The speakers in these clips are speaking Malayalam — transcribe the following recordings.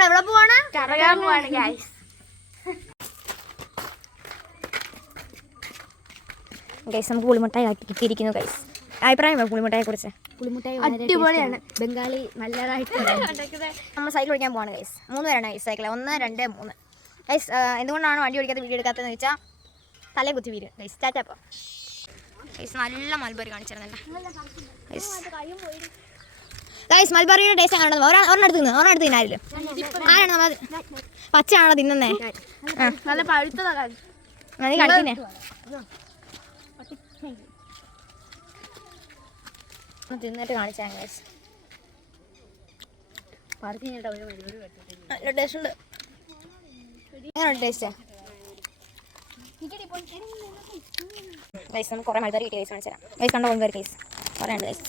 നമ്മൾ എവിടെ പോവാണ്? കറങ്ങാൻ പോവാണ് ഗൈസ്. ഗൈസ് നമുക്ക് പുളിമുട്ടായി കിട്ടിയിരിക്കുന്നു ഗൈസ്. അഭിപ്രായം പുളിമുട്ടായെ കുറിച്ച്? പുളിമുട്ടായി അടിപൊളിയാണ്. ബംഗാളി നല്ലതായിട്ട് നമ്മൾ സൈക്കിൾ ഓടിക്കാൻ പോവാണ് ഗൈസ്. 3 പേരാണ് ഗൈസ് സൈക്കിൾ. 1 2 3 ഗൈസ്. എന്തുകൊണ്ടാണ് വണ്ടി ഓടിക്കാത്ത വീഡിയോ എടുക്കാത്തതെന്ന് വെച്ചാൽ തലേ കുത്തി വീരും ഗൈസ്. സ്റ്റാറ്റപ്പോൾ ഗൈസ് നല്ല മൽബറി കാണിച്ചിരുന്നല്ല ഗൈസ്. മൽബറിയുടെ ടേസ്റ്റ് കാണുന്നത് ഒരെണ്ണെടുത്ത് തിന്നാരില്ല. ആരാണ് നമ്മൾ പച്ചയാണോ തിന്നുന്നേ? നല്ല പഴുത്തതാ. നീ കളിക്കുന്നേ തിന്നിട്ട് കാണിച്ചാ ഗൈസ്. നല്ല ടേസ്റ്റ് ഉണ്ട്. എങ്ങനെയുണ്ട് ടേസ്റ്റ് ഗൈസ്? നമുക്ക് കുറേ മൽബറി കിട്ടി ഗൈസ്. കാണിച്ചു തരാം ഗൈസ്. കണ്ടോ മൽബറി ഗൈസ്? കുറേ ഉണ്ട് ഗൈസ്.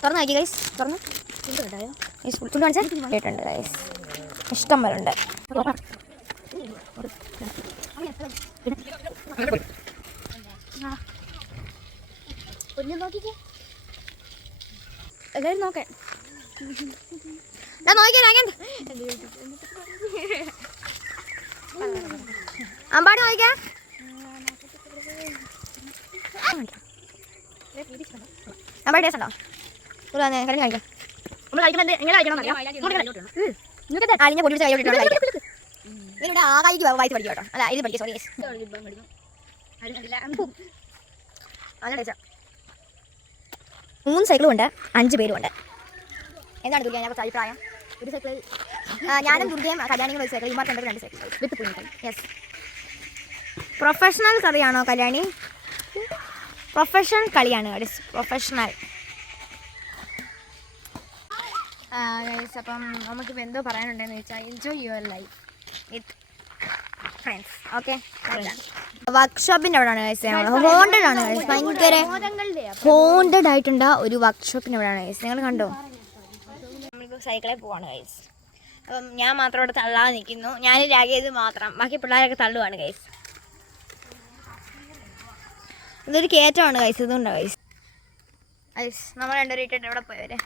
തുറന്ന് നോക്കി ഗൈസ്. തുറന്ന് ഗൈസ് ഫുൾ കാണിച്ചാൽ കേട്ടുണ്ട് ഗൈസ്. ഇഷ്ടം പോലെ ഉണ്ട്. എല്ലാവരും നോക്കേ അമ്പാടി നോക്കിയാ അമ്പാടി ടേസ്റ്റ് ഉണ്ടോ? കഴിഞ്ഞ് കഴിക്കാം. അലിഞ്ഞ പൊടി ഇതിലൂടെ ആകായിക്ക് വായിച്ച് പഠിക്കും കേട്ടോ. അല്ല ഇത് പഠിക്കും. സോറി നല്ല ടേസ്റ്റാ. 3 സൈക്കിളും ഉണ്ട്, 5 പേരും ഉണ്ട്. എന്താണ് ദുർഗ ഞാൻ കുറച്ച് അഭിപ്രായം? ഒരു സൈക്കിൾ ഞാനും ദുർഗയും കല്യാണികളും ഒരു സൈക്കിൾ. ഇമാർക്ക് 2 സൈക്കിൾ വിത്ത് പുളിമുട്ടായി. യെസ്. പ്രൊഫഷണൽ കളിയാണോ കല്യാണി? പ്രൊഫഷണൽ കളിയാണ്. പ്രൊഫഷണൽ. അപ്പം നമുക്കിപ്പോൾ എന്തോ പറയാനുണ്ടെന്ന് വെച്ചാൽ enjoy your life with friends. Okay. വർക്ക്ഷോപ്പിൻ്റെ അവിടെയാണ് ഗൈസ്. ഹോണ്ടഡ് ആണ് ഗൈസ്. ഭയങ്കര ഹോണ്ടഡ് ആയിട്ടുണ്ട് ഒരു വർക്ക്ഷോപ്പിൻ്റെ അവിടെയാണ് ഗൈസ്. നിങ്ങൾ കണ്ടോ? നമ്മളിപ്പോൾ സൈക്കിളിൽ പോവാണ് ഗൈസ്. അപ്പം ഞാൻ മാത്രം ഇവിടെ തള്ളാതെ നിൽക്കുന്നു. ഞാൻ രാഗിയത് മാത്രം, ബാക്കി പിള്ളേരൊക്കെ തള്ളുവാണ് ഗൈസ്. ഇതൊരു കയറ്റമാണ് ഗൈസ്. ഇതുണ്ടോ ഗൈസ്? ഗൈസ് നമ്മൾ 2 പേരും ഇട്ടിട്ട് എവിടെ പോയി വരെ?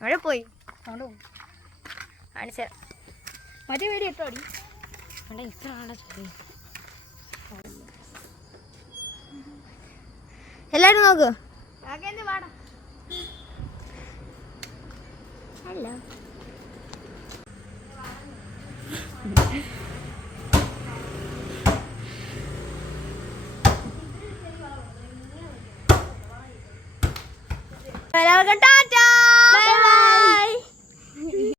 എവിടെ പോയി കാണിച്ച മറ്റേ വീട് ഇട്ടോടി. ഇത്ര ആളെ എല്ലാവരും നോക്കൂ. ഹലോ എല്ലാവർക്കും